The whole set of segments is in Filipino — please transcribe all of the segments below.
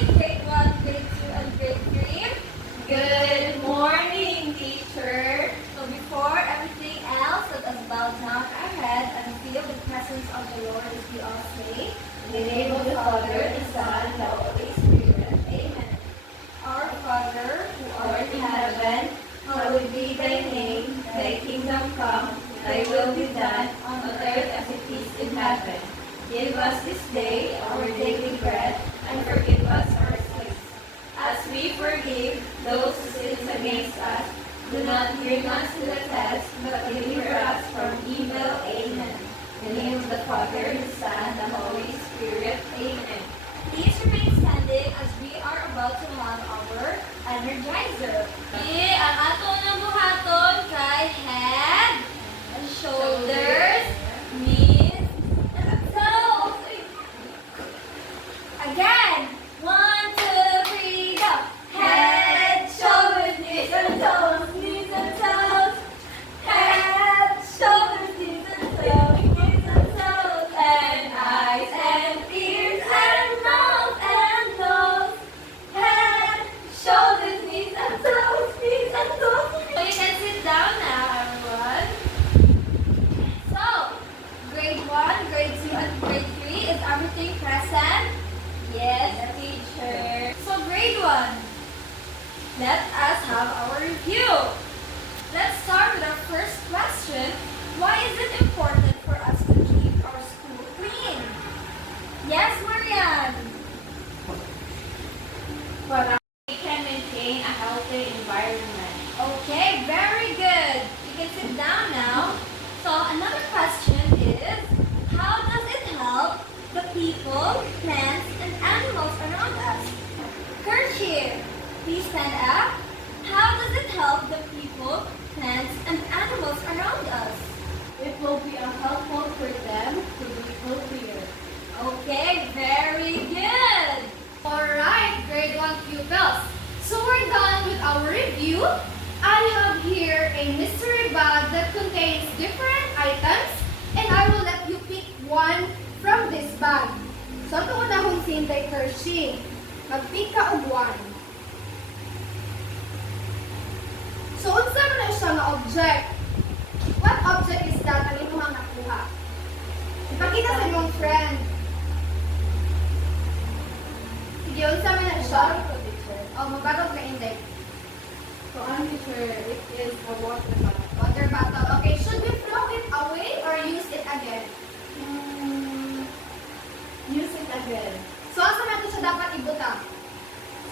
morning, grade 1, grade 2, and grade 3. Good morning, teacher. So before everything else, let us bow down our head and feel the presence of the Lord as we all say, In the name of the Father, the Son, and the Holy Spirit. Amen. Our Father, who Lord art in heaven, hallowed be thy name. Thy kingdom come, thy will be done, on earth as it is in heaven. Give us this day our daily bread, and forgive us our sins, as we forgive those who sin against us. Do not bring us to the test, but deliver us from evil. Amen. In the name of the Father, the Son, and the Holy Spirit. Amen. please remain standing as we are about to have our energizer. Ang ato ng buhaton kay head, shoulders, knees, and toes. Again, 1, 2, 3, go. Head, shoulders, knees, and toes, knees and toes. Head, shoulders, knees and toes, knees and toes. And eyes and ears and mouth and nose. Head, shoulders, knees and toes, knees and toes. So you can sit down now, everyone. So, grade 1, grade 2, and grade 3, is everything present? Yes, teacher. So, grade 1, let us have our review. Let's start with our first question. Why is it important for us to keep our school clean? Yes, Marianne. Para we can maintain a healthy environment. Okay, very good. You can sit down now. So another question is, how does it help the people, plants, and animals around us? Kershir, please stand up. How does it help the people, plants, and animals around us? It will be helpful for them to be healthier. Okay, very good. Alright, grade 1 pupils. So we're done with our review. I have here a mystery bag that contains different items and I will let you pick one from this bag. So ito unahong sintay Hershey. Mag-pick ka og one. So unsa man na siya nga object? What object is that ang inyong nakuha? Ipakita sa inyong friend. Sige, unsa man na siya? O, mabarog na index. So, teacher, it is a water bottle. Water bottle. Okay, should we throw it away or use it again? Use it again. So, asa natin siya dapat ibutang?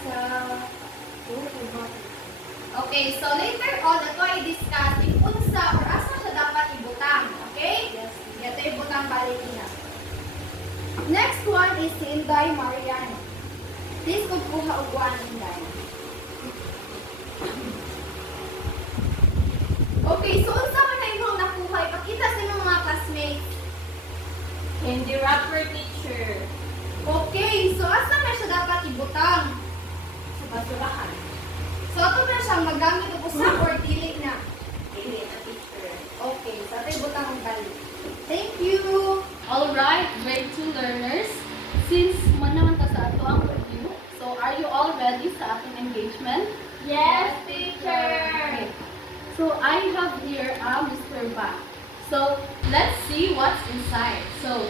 Sa water bottle. Okay, so later on, ito ay discuss if unsa or asa siya dapat ibutang. Okay? Yes. Ito ibutang balik niya. Next one is si Inday Marian. Please kukuha og one, Inday. Okay, so unsa man na inyong nakuha? Ipakita sa inyong mga classmates. Candy wrapper, teacher. Okay, so asa na siya dapat ibutang? Sa basurahan. So ito na siyang magamit o sa or dili na. Dili na, teacher. Okay, so ito ibutang ang balik. Thank you! Alright, grade 2 learners, since manaman ta sa ato ang review, so are you all ready sa ating engagement? Yes, teacher. Okay. So I have here a mystery bag. So let's see what's inside. So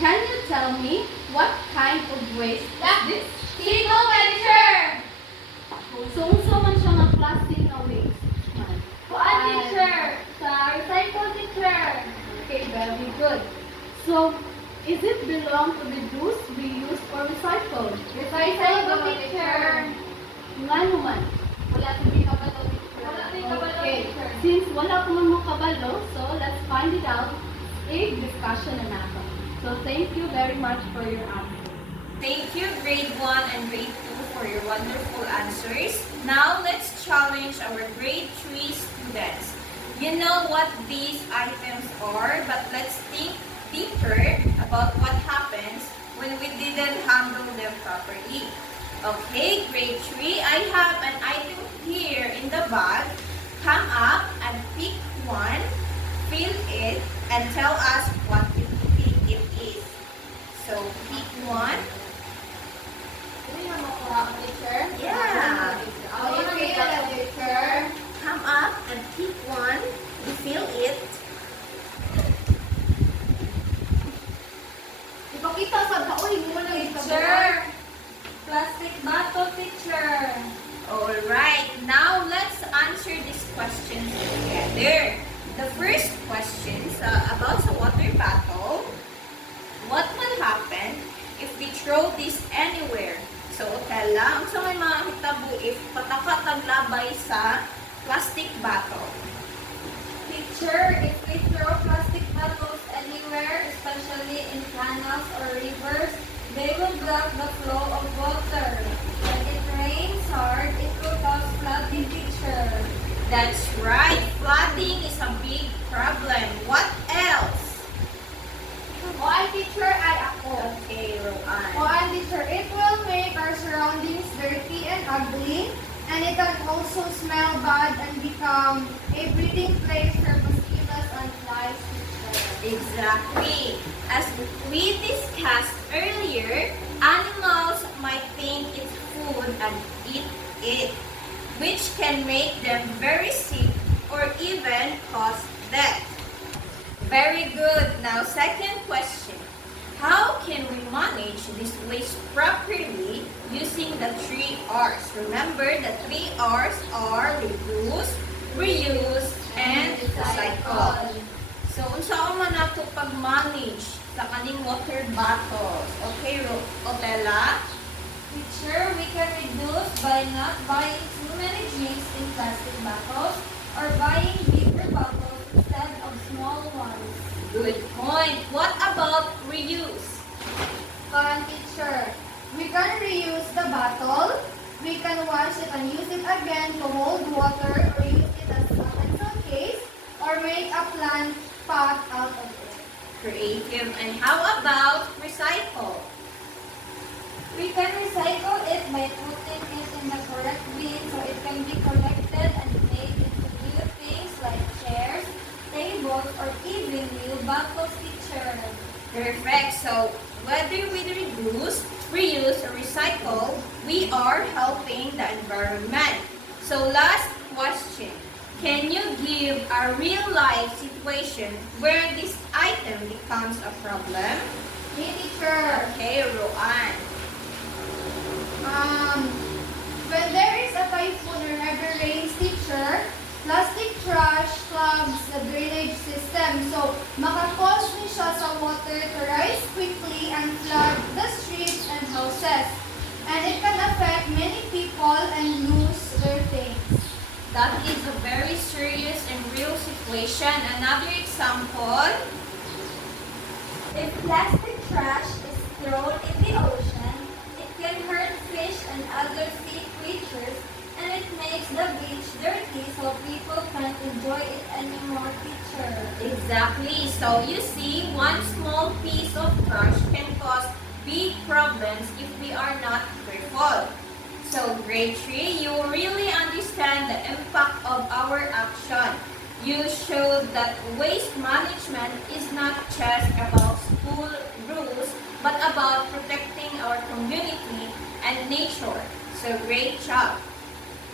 can you tell me what kind of waste is this? Tito, teacher. So unsa man siya nga klase na waste? Man. Kuan, teacher. Sa recycle, teacher. Okay, very good. So is it belong to be used, reused, or recycled? Recycle, teacher. Nga naman. Wala tayong kabalo, teacher. Wala tayong kabalo, Okay, teacher. since wala pa man mo kabalo, so let's find it out. A discussion na nato. So thank you very much for your answer. Thank you, grade 1 and grade 2, for your wonderful answers. Now, let's challenge our grade 3 students. You know what these items are, but let's think deeper about what happens when we didn't handle them properly. Okay, grade 3, I have an item here in the bag. Come up and pick one, fill it, and tell us what you think it is. So, pick one. Uy, mo na Teacher. Plastic bottle, teacher. Alright, now let's answer these questions together. The first question about the water bottle. What will happen if we throw this anywhere? So, Otella, ang sa may mga hitabo if patakat ang labay sa plastic bottle. Teacher, if we throw plastic bottles anywhere, especially in canals or rivers, they will block the flow of water. When it rains hard, it will cause flooding, teacher. That's right, flooding is a big problem. What else? O ang teacher ay ako. Okay, Roan. O ang teacher, it will make our surroundings dirty and ugly. And it can also smell bad and become a breeding place for mosquitoes and flies, teacher. Exactly. As we discussed earlier, animals might think it's food and eat it, which can make them very sick or even cause death. Very good. Now, second question. How can we manage this waste properly using the 3 R's? Remember, the 3 R's are reduce, reuse, and recycle. So, unsa man nato pag-manage sa kaning water bottles? Okay, Otella? Teacher, we can reduce by not buying too many drinks in plastic bottles or buying bigger bottles instead of small ones. Good point. What about reuse? Teacher, we can reuse the bottle. We can wash it and use it again to hold water or use it as a pencil case or make a plant pot out of it. Creative. And how about recycle? We can recycle it by putting it in the correct bin so it can be collected and made into new things like chairs, tables, or even new bottles, teacher. Perfect. So, whether we reduce, reuse, or recycle, we are helping the environment. So, last question. Can you give a real-life situation where this item becomes a problem? Hey, teacher. Okay, Roan. When there is a typhoon or heavy rains, teacher, plastic trash clogs the drainage system. So, makakause ni siya sa water to rise quickly and flood the streets and houses. And it can affect many people and lose their things. That is a very serious and real situation. Another example. If plastic trash is thrown in the ocean, it can hurt fish and other sea creatures, and it makes the beach dirty so people can't enjoy it anymore, teacher. Exactly. So you see, one small piece of trash can cause big problems if we are not careful. So grade 3, you really understand the impact of our action. You showed that waste management is not just about school rules, but about protecting our community and nature. So great job.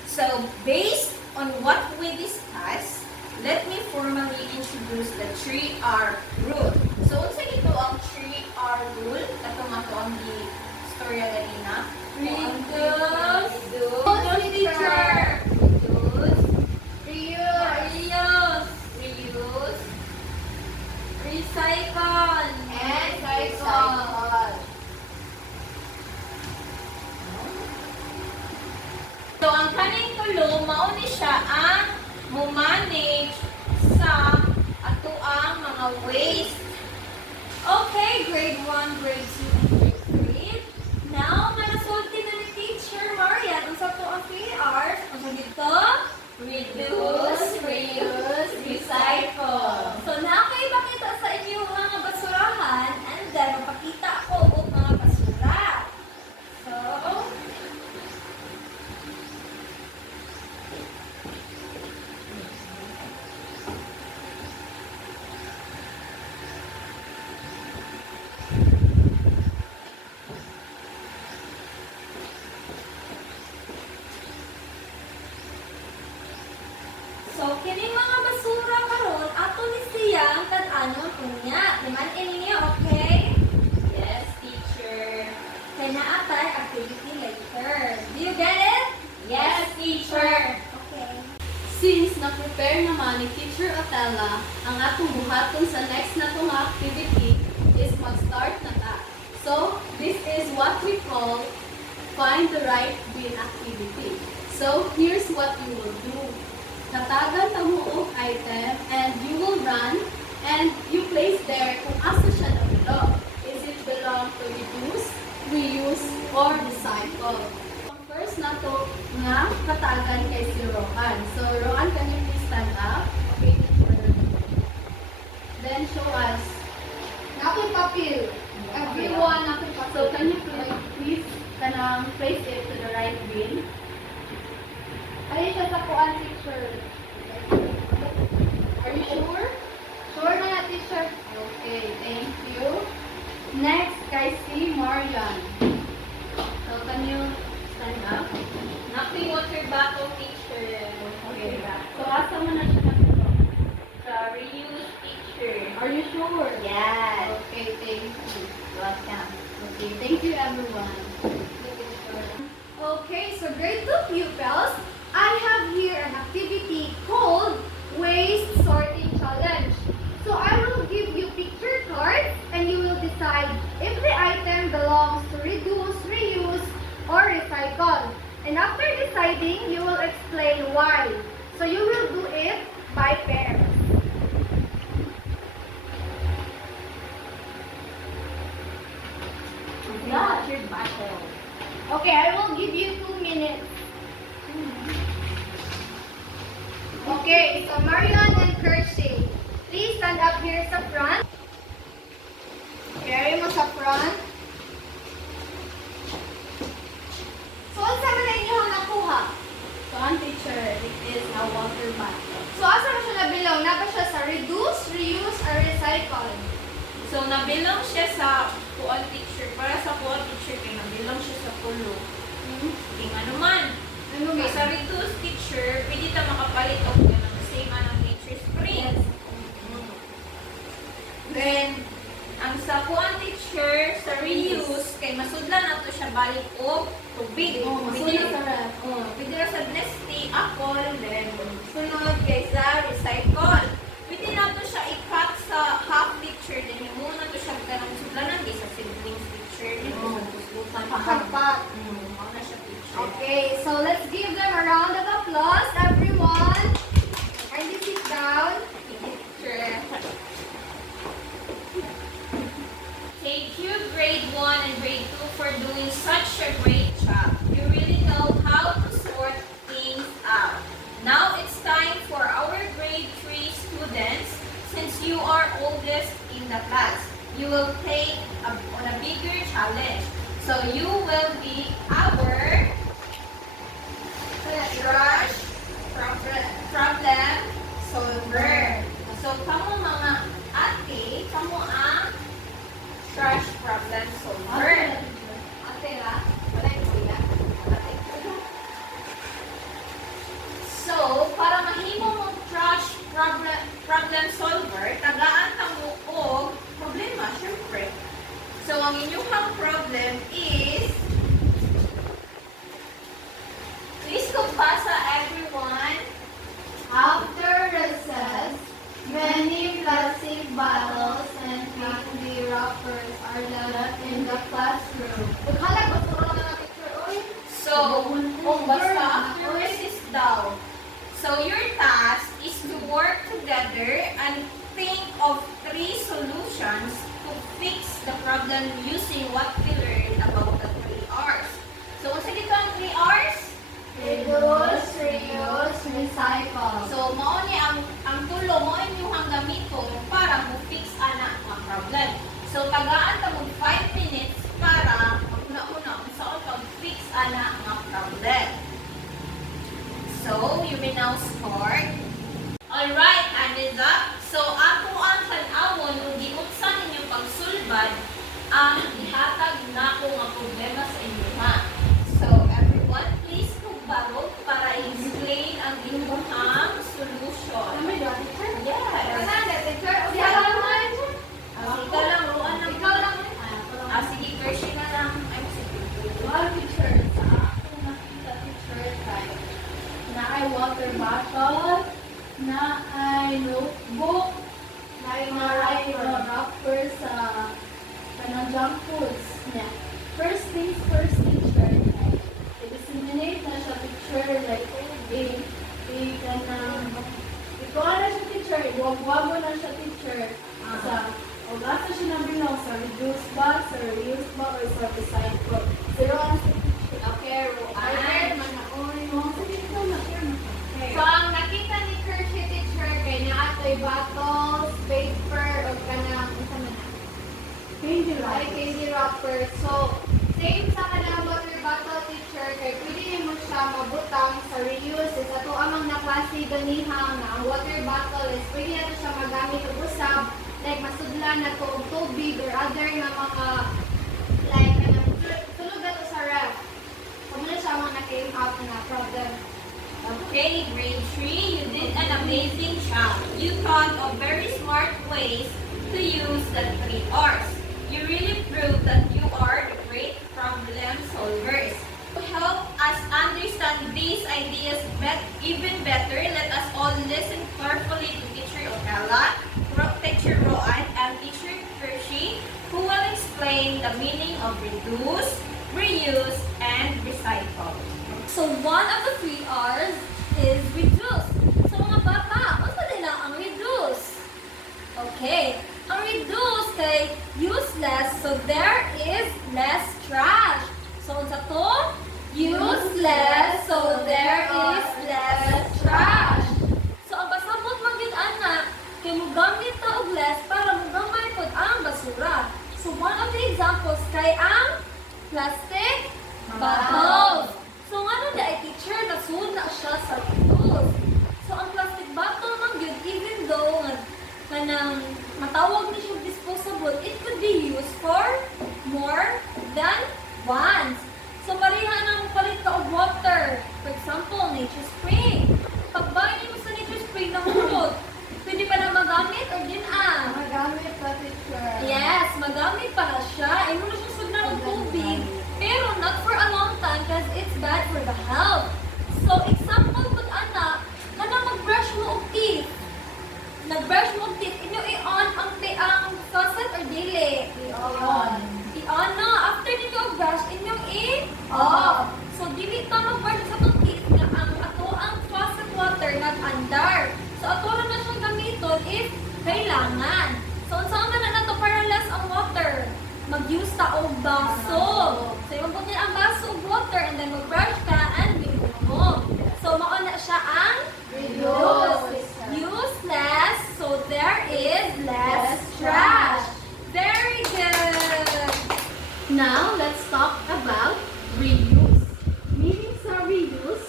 So based on what we discussed, let me formally introduce the 3R rule. So unsa ito ang 3R rule? Katong ato ang storya ganina. Reduce, Reduce, teacher. Reduce, Reuse, reuse, recycle, And recycle. So, ang kaning tulo, mao ni siya ang mo-manage sa ato ang mga waste. Okay, grade 1, grade 2, and grade 3. Now, manasulti na ni Teacher Marian ang sa to ang 3 R's. Ang sa dito, reduce, reuse, recycle. So, nakay-pakita sa inyo mga basurahan and then mapakita ako og mga basura. So, Since na-prepare naman ni Teacher Otella ang atong buhaton sa next na itong activity is mag-start na ta. So, this is what we call find the right bin activity. So, here's what you will do. Tatagan ta mo og item and you will run and you place there kung asa siya na belong. Is it belong to reduce, reuse, or recycle? Ang first na to nga katagan kay si Rohan. So, Rohan, can you please stand up? Okay, then show us. Napin papel. Everyone, napin papel. So, can you please place it to the right bin? Alin siya sa kuan, teacher? Are you sure? Sure na na, teacher. Okay, thank you. Next, kay si Marian. So, can you stand up? Nappy water bottle, teacher. Okay. So, asa mo na siya nagtulo? The reuse, teacher. Are you sure? Yes. Okay, thank you. Welcome. Okay, thank you everyone. Okay, so grade 2 pupils, I have here an activity called Waste Sorting Challenge. So I will give you picture cards and you will decide if the item belongs to reduce, reuse, or recycle. And after deciding, you will explain why. So you will do it by pairs. Not your bottle. Okay, I will give you 2 minutes. Okay, so Marion and Kirsty, please stand up here sa front. Carry mo sa front. So, asa man na inyong nakuha? So, ang teacher, it is a water bottle. So, asa man siya nabilaw? Napa siya sa reduce, reuse, or recycle? So, nabilang siya sa kuan, teacher. Para sa kuan, teacher, kaya nabilang siya sa pulo. Kaya nga naman. Ano Okay, ba? sa reduce, teacher, pwede ta makapalit o kaya ng same anong nature spring. Then, ang sa kuan, teacher, sa reuse, kay masudlan na to siya balik o tubig. Oh, masuna sa ref. Pwede na sa nesty, apple, then sunod kay sa recycle. Pwede na to siya i-cut sa half picture, then yung muna to siya ganang sudlanan, kay sa siblings picture, then sa tusbutan pa. Pagpat. Mauna siya picture. Okay, so let's give them a round of applause, everyone. Kindly sit down. Picture. Thank you, grade 1 and grade 2, for doing such a great job. You really know how to sort things out. Now it's time for our grade 3 students. Since you are oldest in the class, you will take on a bigger challenge. So you will be our trash problem solver. So kamo mga ate, kamo ang trash problem solver. Ate ra, wala yung sila. So, para mahimo mong trash problem solver, tagaan ta mo og problema, syempre. So, ang inyong problem is, please kumpasa everyone. After recess, many plastic bottles and candy wrappers are left in the classroom. Bukhalag, basta ko lang na picture, oy. So, kung basta after recess daw. So, your task is to work together and think of 3 solutions to fix the problem using what we learned about the 3 R's. So, kung sa dito ang 3 R's? Reduce, reuse, recycle. So, mao ni ang tulo mo inyong gamiton para mo fix ana ang problem. So, tagaan ta mo 5 minutes para una-una sa pag fix ana ang problem. So, you may now start. Alright, time is up. So, ako ang tanawon kung giunsan ninyong pagsulbad ang ihatag na ko nga problema sa inyo ha. So, everyone, please kumbaro para i-explain ang inyong solution. May dati, sir? Yes. Kananda, teacher? O, Yeah. siya lang. Ikaw lang, Ruan lang. Ikaw lang. Sige, Kershi na lang. I'm sige. One picture sa akong nakita picture tayo na ay water bottle first things first, teacher. I-disseminate na siya, teacher. Like, ikaw na siya, teacher. Ibuwag-wag mo na siya, teacher. O basta siya nang bilang sa reduce ba, sa reuse ba, or sa recycle. Zero ang sa teacher. Okay, Alright, manaoy mo. Okay. So, ang nakita ni Kershie teacher, kay niya ato'y bottles, paper, o kanang, isa man na. Candy Ay, wrapper. candy wrapper. So, same sa kanang water bottle teacher, kay pwede mo siya mabutang sa reuse. Is ato amang naklase ganihang na ang water bottle is pwede nato siya magamit o usab. Like, masudlan na to og tubig or other nga mga like, tulog na to sa ref. Kung na siya mga na-came out na problem. Okay, grade 3, you did an amazing job. You thought of very smart ways to use the 3 R's. You really proved that you are the great problem solvers. To help us understand these ideas even better, let us all listen carefully to Teacher Otella, Teacher Roan, and Teacher Kershie, who will explain the meaning of reduce, reuse, and recycle. So one of the 3 R's is reduce. So mga bata, ano din ang reduce? Okay, ang reduce kay useless, so there is less trash. So unsa to? Useless, so there is less trash. So ang pasabot man gyud ana, kay mogamit ta og less para mogamay pod ang basura. So one of the examples kay ang plastic bottles. So nga na ay teacher, nasud na siya sa reduce. So ang plastic bottle man gyud, even though nga kanang matawag ni siya disposable, it could be used for more than once. So pareha nang palit ka og water. For example, Nature Spring. Pag bahay mo sa Nature Spring na hulot, pwede pa na magamit or din Magamit pa teacher. Yes, magamit para siya. Imo na siya sudlan og tubig. Pero not for a long time because it's bad for the health. So example pag ana, kana mag-brush mo og teeth. Nag-brush mo og teeth, inyo i-on ang faucet or dili? I-on. I-on na. After ninyo og brush, inyong i-off. So dili ta mag-brush sa tong teeth nga ang ato ang faucet water nag-andar. So ato ra na siyang gamiton if kailangan. So unsa man na nato para less ang water? Mag-use ta og baso. So yung butin ang baso og water and then mag-brush ka and binuhon mo. So mao na siya ang reduce. Useless, so there is less trash. Very good. Now, let's talk about reuse. Meaning sa reuse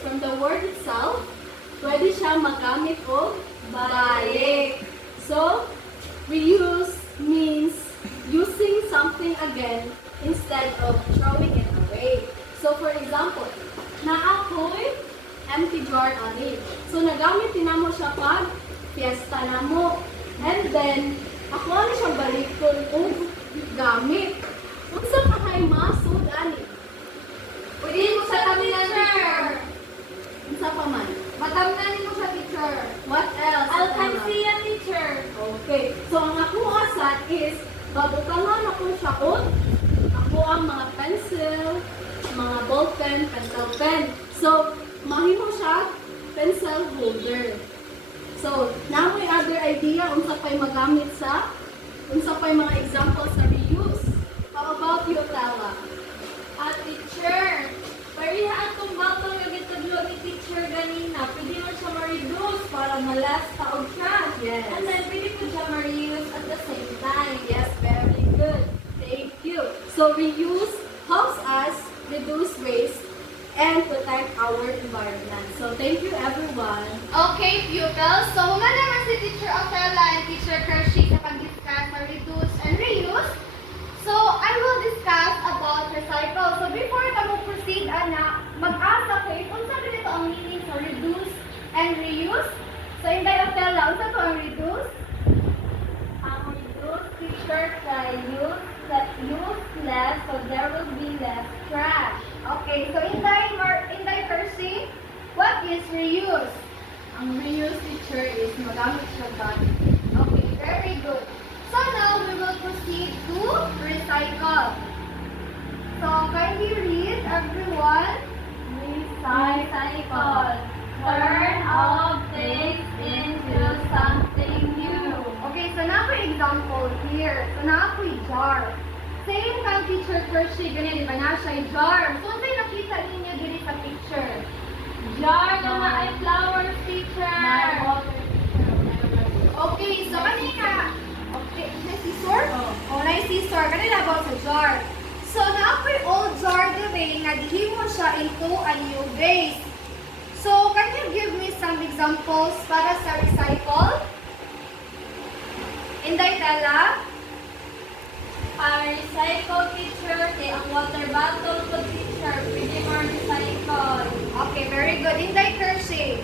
from the word itself, pwede siya magamit o balik. So, reuse means using something again instead of throwing it away. So, for example, naakoy empty jar ani. So, nagamit tinamo siya pag fiesta na mo. And then, ako na siya balikon o gamit. Unsa pa kay masud ani? Pwede mo sa taminan teacher. Unsa pa man? Matamnan mo sa teacher. What else? Alcancía teacher. Okay. So, ang ako asat is, babutangan ako siya o ako ang mga pencil, mga ball pen, pencil pen. So, mahimo siya pencil holder. So, namoy other idea unsa pay magamit sa unsa pay mga example sa reuse. How about you, Tala? Teacher, pariha atong bottle nga gitudlo ni teacher ganina. Pwede mo siya ma-reduce para ma-less ta og trash. Yes. And then pwede mo siya ma-reuse at the same time. Yes, very good. Thank you. So, reuse helps us reduce waste and protect our environment. So, thank you, everyone. Okay, pupils. So, human naman si Teacher Otella and Teacher Kershie sa pag-discuss sa reduce and reuse. So, I will discuss about recycle. So, before ka mo proceed, ana, mag-asa ko, unsa rin ito ang meaning sa reduce and reuse? So, Inday Otella, unsa to ang reduce? Ang reduce teacher kay use less, so there will be less trash. Okay, so Inday Kershie, what is reuse? Ang reuse teacher is magamit siya gamit. Okay, very good. So now, now we will proceed to recycle. So kindly read, everyone. Recycle. Turn objects into something new. Okay, so now for example here. So now for jar. Same kang teacher Kershey, ganyan, di ba na siya jar. So ano yung nakita ninyo dito sa picture? Jar na na ay flowers, teacher. My water, teacher. Okay, so kanina. Okay, nice scissor? Oh. Oh, nice scissor. Kanina about sa jar. So now for old jar diri, nga mo siya into a new vase. So can you give me some examples para sa recycle? Inday Tella? Recycle, teacher. Kay ang water bottle ko, teacher. Pwede mo recycle. Okay, very good. Inday Kershey?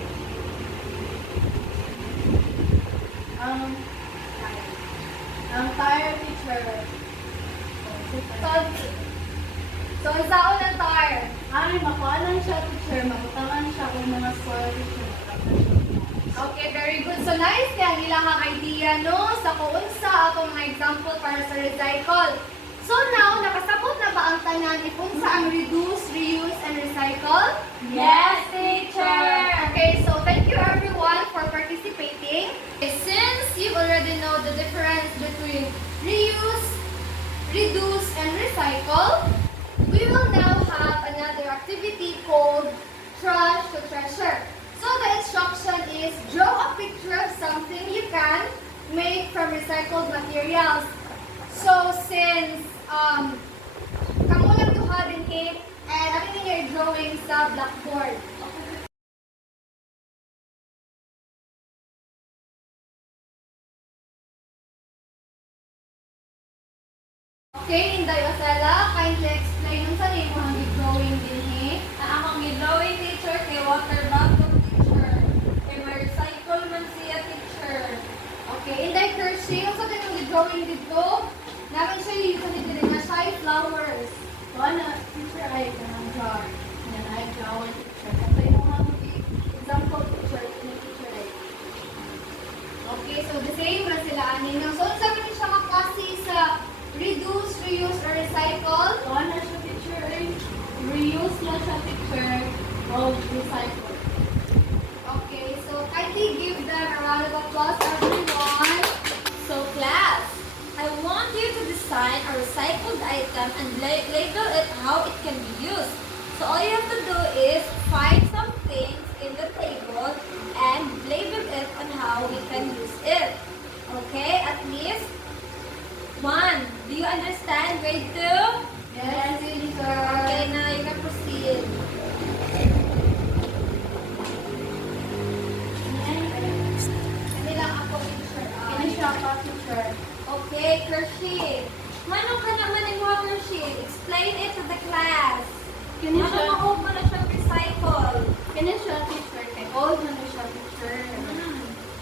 Ang tire, teacher. So isaon ang tire? Ay, makuanan siya, teacher. Mabutangan siya kung mga soil, teacher. Okay, very good. So nice kaya nila ang idea no sa kuunsa atong mga example para sa recycle. So now, nakasabot na ba ang tanan ipunsa ang reduce, reuse, and recycle? Yes, teacher. Okay, so thank you everyone for participating. Okay, since you already know the difference between reuse, reduce, and recycle, we will now have another activity called trash to treasure. So the instruction is draw a picture of something you can make from recycled materials. So since kamo lang to have in it and ano ninyo yung drawing sa blackboard. Okay, Inday Osella, kindly explain ang sa nimo ang drawing din eh. Na akong gidrawing, teacher. Kay water bottle, teacher. Kay may recycle man siya, teacher. Okay, Inday Kershey, ang sa tinong drawing dito, namin siya yung dito na siya ay flowers. One, teacher, ay kanang jar. Yan ay drawer, teacher. Kapag yung mga example, teacher, teacher ay. Okay, so the same na sila anin. So, sabi niyo siya makasi sa reduce, reuse, or recycle. One na siya, teacher, ay reuse na siya, teacher. O recycle. Okay, so kindly give them a round of applause, everyone. So, class, I want you to design a recycled item and label it how it can be used. So, all you have to do is find some things in the table and label it on how we can use it. Okay, at least one. Do you understand, grade 2? Yes, teacher. Okay, now you can proceed. Kanilang ako, teacher. Kini siya pa, teacher. Okay, Kershey. Manong ka naman yung mga Kershey? Explain it to the class. Kini Ano siya, mo mo na siya recycle? kini siya, teacher. Kay old man na siya, teacher.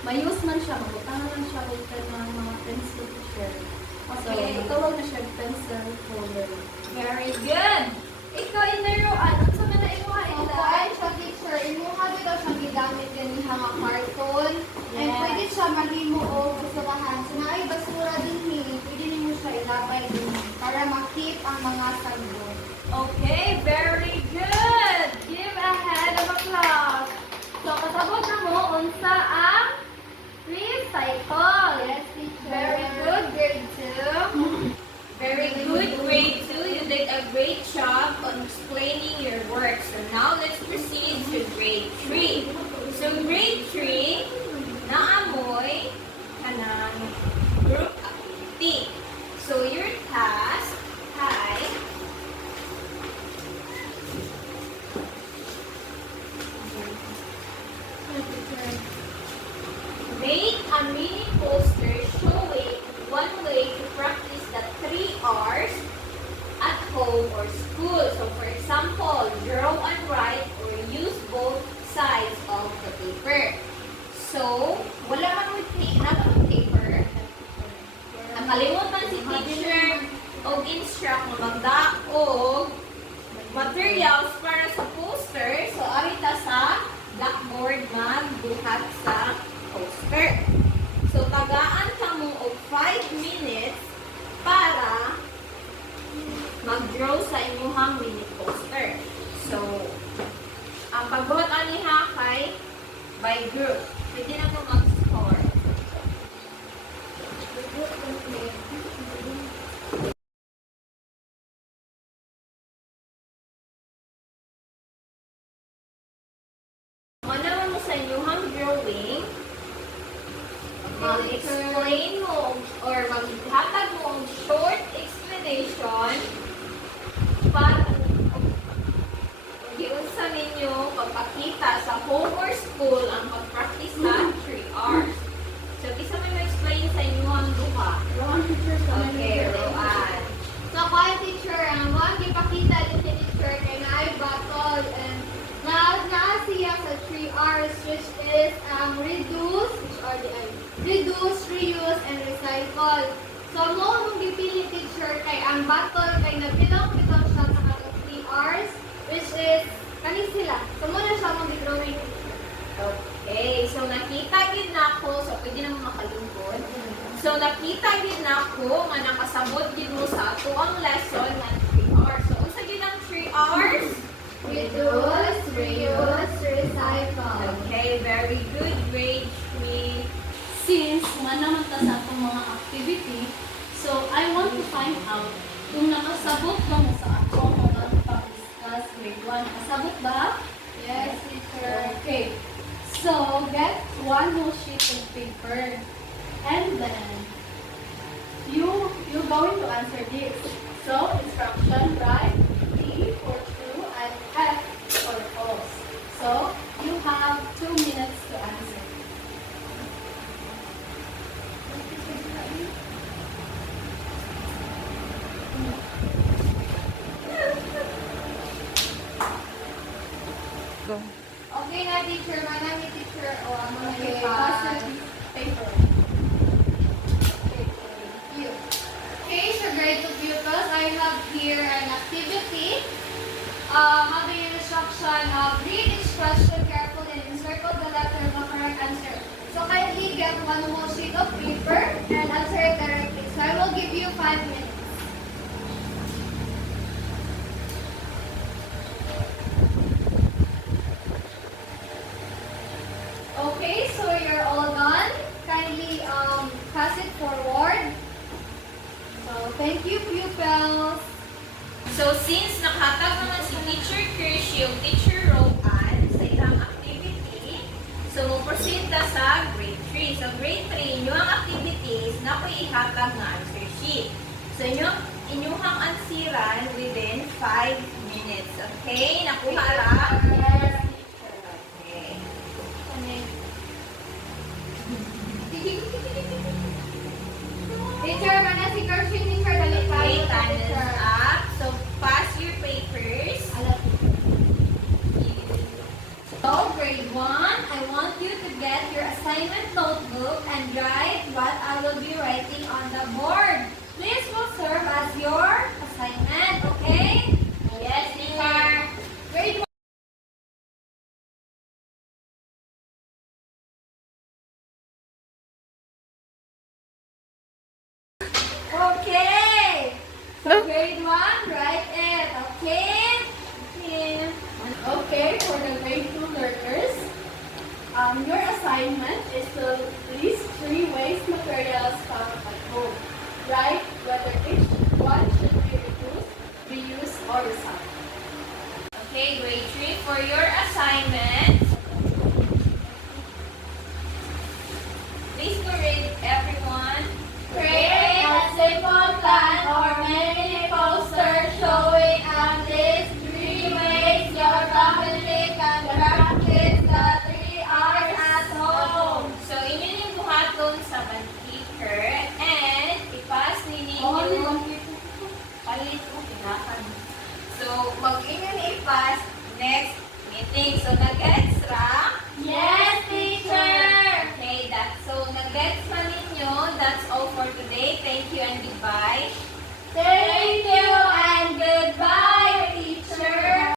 Mayus man siya, mabutangan man siya with mga pencil, teacher. So, Okay. matawag na siya pencil holder. Very good. Ikaw, inaruan. Ano sa mga imuha, Opo, Ila? ay siya, teacher. Imuha dito siya gigamit din mga carton. And Yes. pwede siya mahimo o basurahan. So, na ay basura din pwede niyo siya ilabay din para makip ang mga sabon. Okay, very good. Give a hand of applause. So, kasabot na mo, unsa ang recycle. Yes, teacher. Very good, grade 2. Very good, grade 2. You did a great job on explaining your work. So now let's proceed to grade 3. So grade 3, naamoy kanang group activity. So your task ay make a mini poster showing one way to practice the 3 R's at home or school. So for example, draw and write or use both sides of the paper. So, wala man with paper. Nakalimot man si teacher o instruct na magdaog materials para sa poster. So, arita sa blackboard magbuhat sa poster. So, tagaan ka mo og 5 minutes para mag-draw sa inyong mini poster. So, ang pagbuhat aniha kay by group. Pwede na po mag-score. Ano mo sa inyong drawing, mag-explain mo or maghatag mo ang short explanation para giunsa ninyo pagpakita sa home or school ang pag-practice sa 3 hours. So, bisa may ma-explain sa inyo ang duha. Rowan teacher sa Okay, Rowan. So, kung teacher, ang mga gipakita din si teacher kay na battle and na siya sa 3 R's which is reduce, which are the reduce, reuse, and recycle. So, mo mong gipili teacher kay ang battle kay nabilang bitaw siya sa katong 3 R's which is kanin sila. So, muna siya mong drawing teacher. Okay, so nakita gid nako, so pwede naman makalungkod. So nakita gid nako nga nakasabot gid mo sa ato ang lesson nga 3 hours. So unsa gid ang 3 hours? Reduce, reuse, recycle. Okay, very good. Grade 3. Since naman ta sa atong mga activity, so I want to find out kung nakasabot ba mo sa atong mga pag-discuss grade 1. Nakasabot ba? Yes, teacher. Okay. So, get one whole sheet of paper. And then, you're going to answer this. So, instruction, write T for true and F for false. So, you have 2 minutes to answer. Okay na, teacher. Manami, teacher. O, ang mga Okay, iba. pass your paper. You. Okay, so grade 2 pupils, I have here an activity. Having an instruction of read each question carefully and encircle the letter of the correct answer. So kindly get one whole sheet of paper and answer it directly. So I will give you 5 minutes. Okay, so you're all done. Kindly pass it forward. So thank you, pupils. So since nakahatag naman si Teacher Krish yung Teacher Rowan sa ilang activity, so proceed na sa grade 3. So grade 3, inyong activities na ko ihatag na answer sheet. So inyong ansiran within 5 minutes. Okay? Nakuha ra? Yes. Okay. Teacher, mana si Kershing teacher dali Okay, tayo, time is teacher. up. So pass your papers. So, grade 1, I want you to get your assignment notebook and write what I will be writing on the board. This will serve as your assignment, okay? Yes, teacher. Grade 1. Okay. So, grade 1, write it, okay? Yeah. Okay, for the grade 2 learners, your assignment is to list 3 waste materials found at home. Write whether each one should be reduced, reused, or recycled. Okay, grade 3 for your assignment. Please go read everyone. Create a simple plan or many posters showing at least 3 ways your family can practice the 3 hours at home. So, inyo yung buhaton sa bantiker and ipas ninyo palit mo pinakan. So, pag inyo ni ipas, next meeting. So, nag-gets